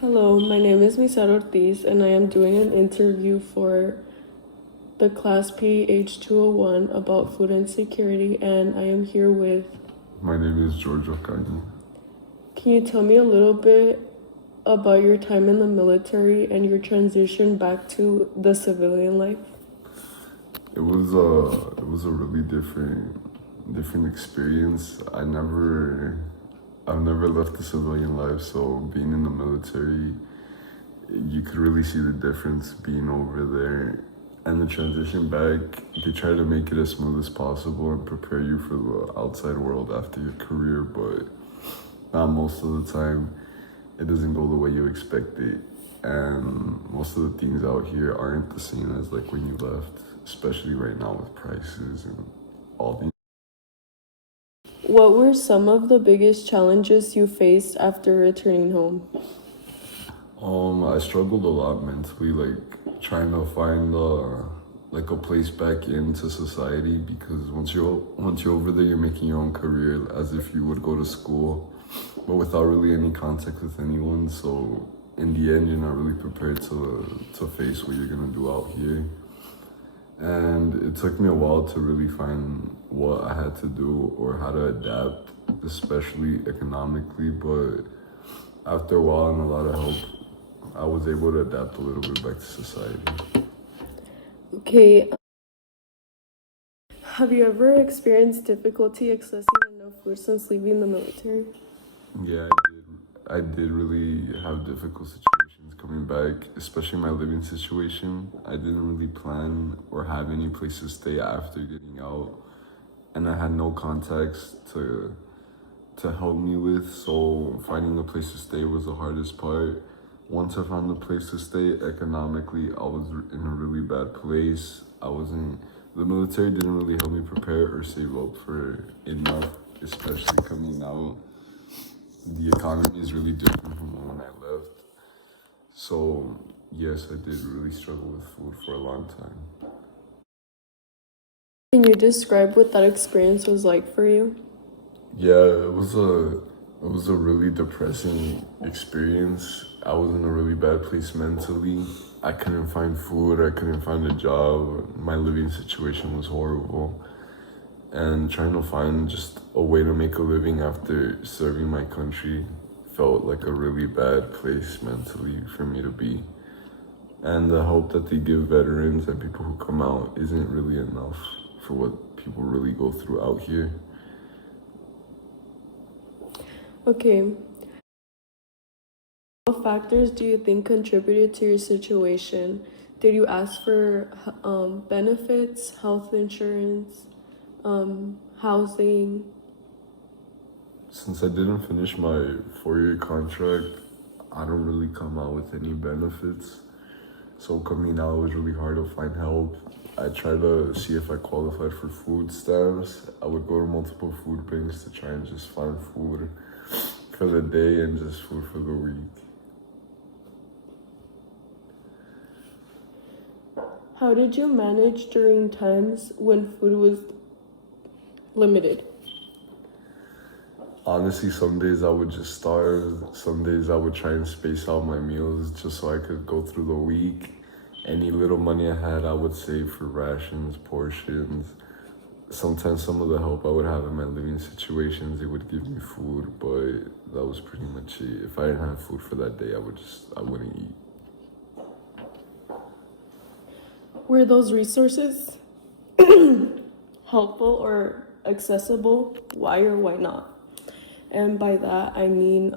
Hello, my name is Misar Ortiz, and I am doing an interview for the class PAH 201 about food insecurity, and I am here with. My name is George Okani. Can you tell me a little bit about your time in the military and your transition back to the civilian life? It was a really different experience. I've never left the civilian life, so being in the military, you could really see the difference being over there. And the transition back, they try to make it as smooth as possible and prepare you for the outside world after your career, but not most of the time. It doesn't go the way you expect it. And most of the things out here aren't the same as like when you left, especially right now with prices and all the. What were some of the biggest challenges you faced after returning home? I struggled a lot mentally, like trying to find like a place back into society because once you're over there, you're making your own career as if you would go to school, but without really any contact with anyone. So in the end, you're not really prepared to face what you're gonna do out here. And it took me a while to really find what I had to do or how to adapt, especially economically. But after a while and a lot of help, I was able to adapt a little bit back to society. Okay, have you ever experienced difficulty accessing enough food since leaving the military? Yeah, I did. I did really have difficult situations coming back, especially my living situation. I didn't really plan or have any place to stay after getting out, and I had no contacts to help me with. So finding a place to stay was the hardest part. Once I found a place to stay, economically, I was in a really bad place. The military didn't really help me prepare or save up for enough, especially coming out. The economy is really different from when I left. So, yes, I did really struggle with food for a long time. Can you describe what that experience was like for you? Yeah, it was a really depressing experience. I was in a really bad place mentally. I couldn't find food, I couldn't find a job. My living situation was horrible. And trying to find just a way to make a living after serving my country felt like a really bad place mentally for me to be. And the help that they give veterans and people who come out isn't really enough for what people really go through out here. Okay. What factors do you think contributed to your situation? Did you ask for benefits, health insurance, housing? Since I didn't finish my 4-year contract, I don't really come out with any benefits. So coming out was really hard to find help. I tried to see if I qualified for food stamps. I would go to multiple food banks to try and just find food for the day and just food for the week. How did you manage during times when food was limited? Honestly, some days I would just starve. Some days I would try and space out my meals just so I could go through the week. Any little money I had, I would save for rations, portions. Sometimes some of the help I would have in my living situations, they would give me food, but that was pretty much it. If I didn't have food for that day, I wouldn't eat. Were those resources helpful or accessible? Why or why not? And by that, I mean,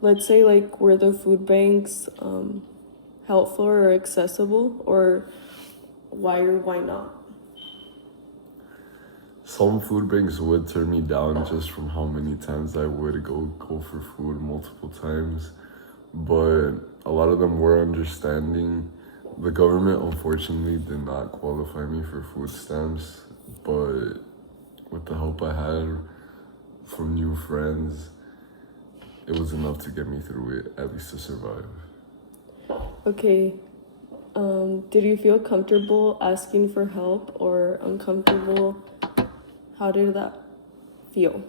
let's say, like, were the food banks helpful or accessible, or why or why not? Some food banks would turn me down just from how many times I would go for food multiple times, but a lot of them were understanding. The government unfortunately did not qualify me for food stamps, but with the help I had from new friends, it was enough to get me through it, at least to survive. Okay. Did you feel comfortable asking for help or uncomfortable? How did that feel?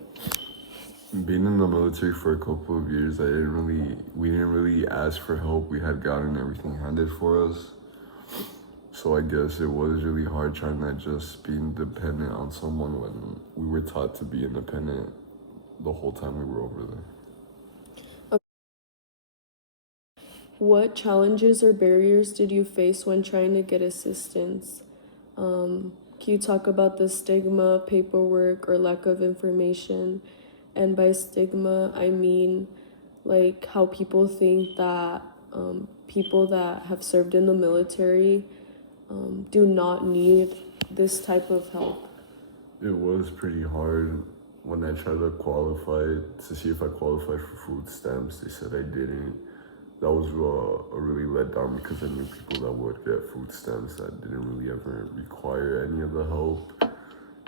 Being in the military for a couple of years, we didn't really ask for help. We had gotten everything handed for us. So I guess it was really hard trying to just being dependent on someone when we were taught to be independent the whole time we were over there. What challenges or barriers did you face when trying to get assistance? Can you talk about the stigma, paperwork, or lack of information? And by stigma, I mean like how people think that people that have served in the military do not need this type of help. It was pretty hard when I tried to qualify to see if I qualified for food stamps. They said I didn't. That was a really letdown because I knew people that would get food stamps that didn't really ever require any of the help.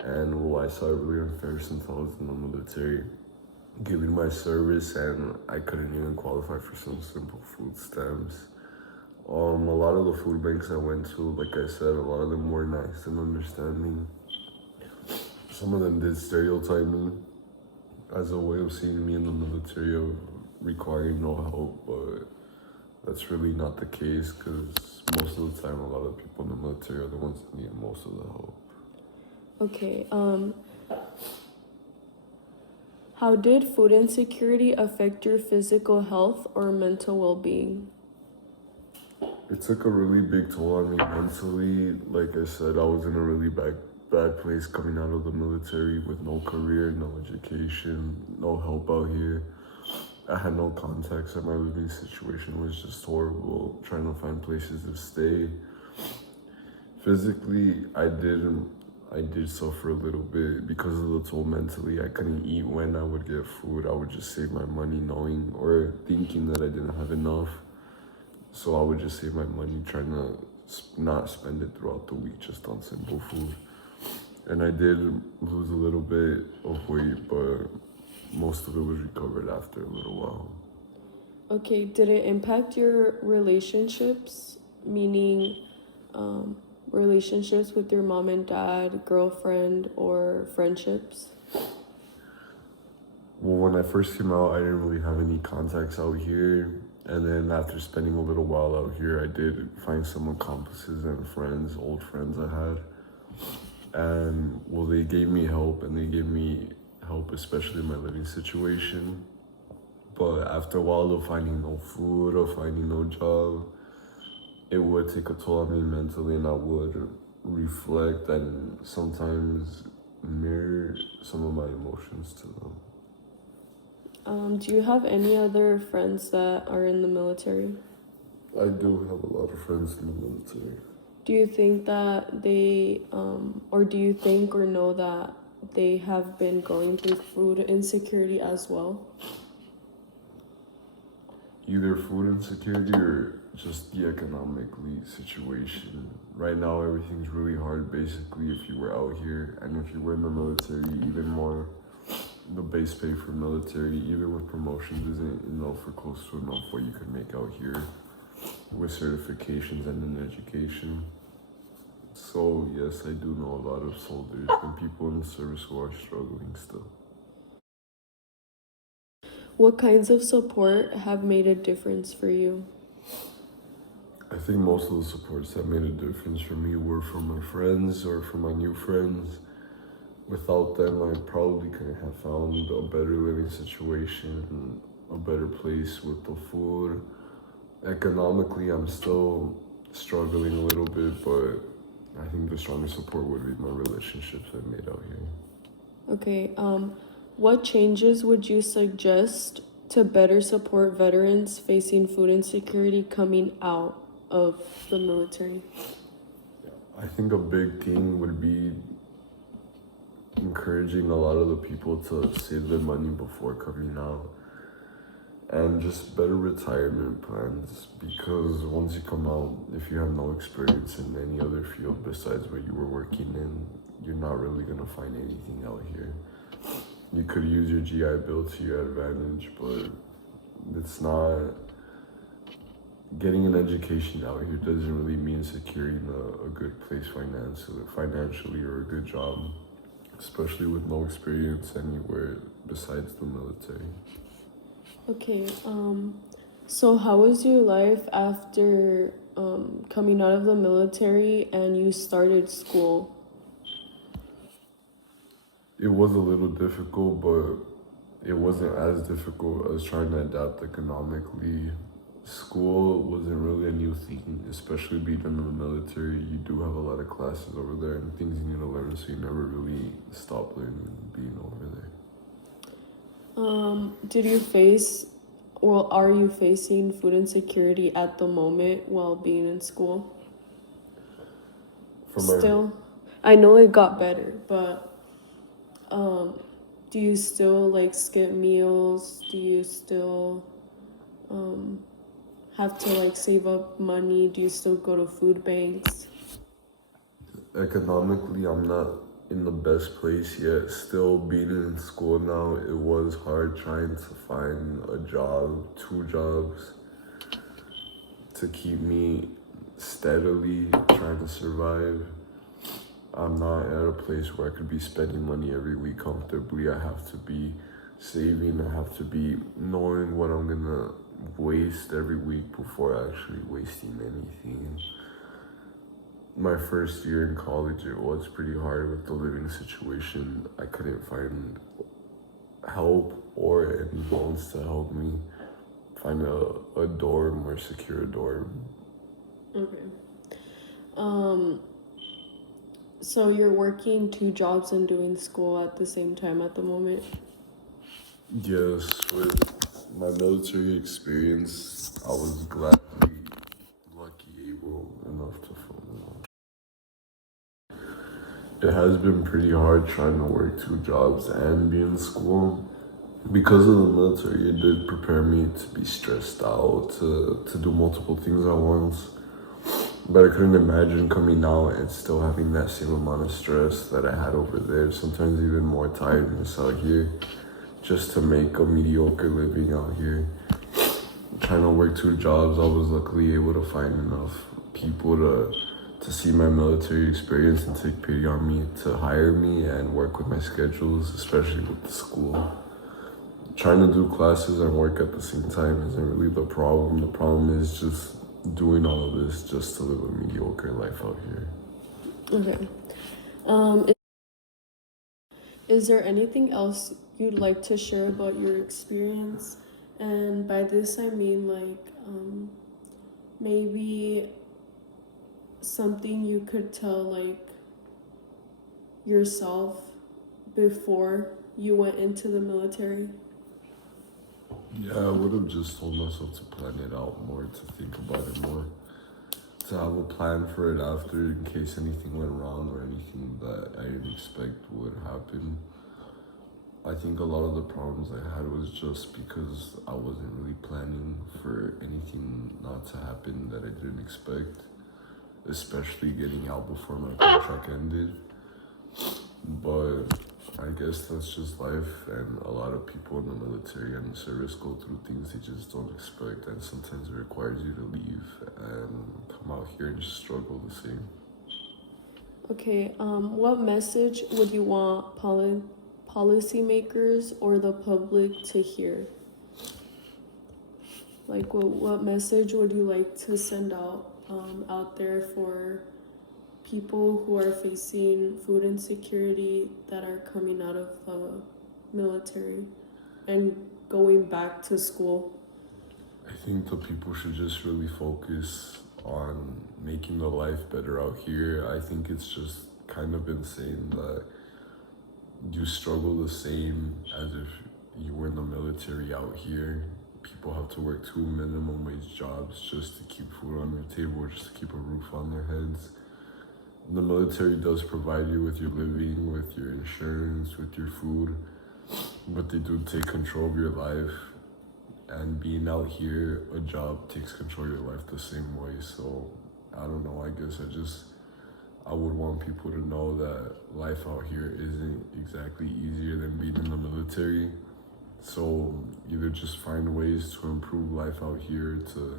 And I saw it really unfair since I was in the military, giving my service, and I couldn't even qualify for some simple food stamps. A lot of the food banks I went to, like I said, a lot of them were nice and understanding. Some of them did stereotype me as a way of seeing me in the military of requiring no help, but that's really not the case because most of the time a lot of people in the military are the ones that need most of the help. Okay, how did food insecurity affect your physical health or mental well-being? It took a really big toll on me mentally. Like I said, I was in a really bad place coming out of the military with no career, no education, no help out here. I had no contacts, and my living situation was just horrible, trying to find places to stay. Physically, I did suffer a little bit because of the toll mentally. I couldn't eat when I would get food. I would just save my money knowing or thinking that I didn't have enough. So I would just save my money trying to not spend it throughout the week just on simple food. And I did lose a little bit of weight, but most of it was recovered after a little while. Okay, did it impact your relationships, meaning relationships with your mom and dad, girlfriend, or friendships? Well, when I first came out, I didn't really have any contacts out here. And then after spending a little while out here, I did find some accomplices and friends, old friends I had. And well, they gave me help, and they gave me help, especially in my living situation. But after a while of finding no food or finding no job, it would take a toll on me mentally, and I would reflect and sometimes mirror some of my emotions to them. Do you have any other friends that are in the military? I do have a lot of friends in the military. Do you think that they, or do you think or know that they have been going through food insecurity as well? Either food insecurity or just the economically situation. Right now, everything's really hard, basically, if you were out here, and if you were in the military, even more. The base pay for military, even with promotions, isn't enough or close to enough what you could make out here with certifications and an education. So yes, I do know a lot of soldiers and people in the service who are struggling still. What kinds of support have made a difference for you? I think most of the supports that made a difference for me were from my friends or from my new friends. Without them, I probably couldn't have found a better living situation, a better place with the food. Economically, I'm still struggling a little bit, but I think the strongest support would be my relationships I've made out here. Okay, what changes would you suggest to better support veterans facing food insecurity coming out of the military? I think a big thing would be encouraging a lot of the people to save their money before coming out, and just better retirement plans, because once you come out, if you have no experience in any other field besides what you were working in, you're not really going to find anything out here. You could use your GI Bill to your advantage, but it's not. Getting an education out here doesn't really mean securing a good place financially or a good job, especially with no experience anywhere. besides the military. Okay, so how was your life after coming out of the military and you started school? It was a little difficult, but it wasn't as difficult as trying to adapt economically. School wasn't really a new thing, especially being in the military. You do have a lot of classes over there and things you need to learn, so you never really stop learning being over there. Did you face, well, are you facing food insecurity at the moment while being in school? For my Still, I know it got better, but do you still like skip meals? Do you still have to like save up money? Do you still go to food banks? economically, I'm not in the best place yet. Still being in school now, it was hard trying to find a job, two jobs to keep me steadily trying to survive. I'm not at a place where I could be spending money every week comfortably. I have to be saving. I have to be knowing what I'm gonna waste every week before actually wasting anything. My first year in college, it was pretty hard with the living situation. I couldn't find help or any loans to help me find a dorm or secure a dorm. Okay. So you're working two jobs and doing school at the same time at the moment? Yes, with my military experience, I was gladly lucky able enough to film. It has been pretty hard trying to work two jobs and be in school. Because of the military, it did prepare me to be stressed out, to do multiple things at once. But I couldn't imagine coming out and still having that same amount of stress that I had over there, sometimes even more tiredness out here, just to make a mediocre living out here. Trying to work two jobs, I was luckily able to find enough people to see my military experience and take pity on me to hire me and work with my schedules, especially with the school. Trying to do classes and work at the same time isn't really the problem. The problem is just doing all of this just to live a mediocre life out here. Okay. Is there anything else you'd like to share about your experience? And by this I mean like maybe something you could tell like yourself before you went into the military. Yeah, I would have just told myself to plan it out more, to think about it more, to have a plan for it after in case anything went wrong or anything that I didn't expect would happen. I think a lot of the problems I had was just because I wasn't really planning for anything not to happen that I didn't expect, especially getting out before my contract ended. But I guess that's just life, and a lot of people in the military and the service go through things they just don't expect, and sometimes it requires you to leave and come out here and just struggle the same. Okay, what message would you want policymakers or the public to hear? Like, what message would you like to send out there for people who are facing food insecurity that are coming out of the military and going back to school? I think the people should just really focus on making the life better out here. I think it's just kind of insane that you struggle the same as if you were in the military out here. People have to work two minimum wage jobs just to keep food on their table or just to keep a roof on their heads. The military does provide you with your living, with your insurance, with your food, but they do take control of your life. And being out here, a job takes control of your life the same way. So I don't know, I guess I would want people to know that life out here isn't exactly easier than being in the military. So either just find ways to improve life out here, to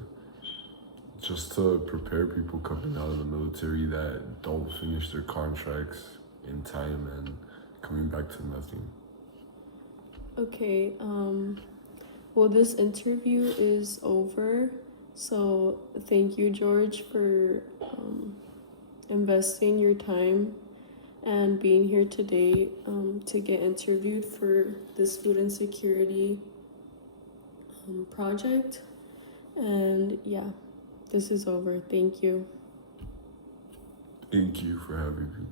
prepare people coming out of the military that don't finish their contracts in time and coming back to nothing. Okay, well, this interview is over. So thank you, George, for investing your time and being here today to get interviewed for this food insecurity project. And yeah, this is over. Thank you. Thank you for having me.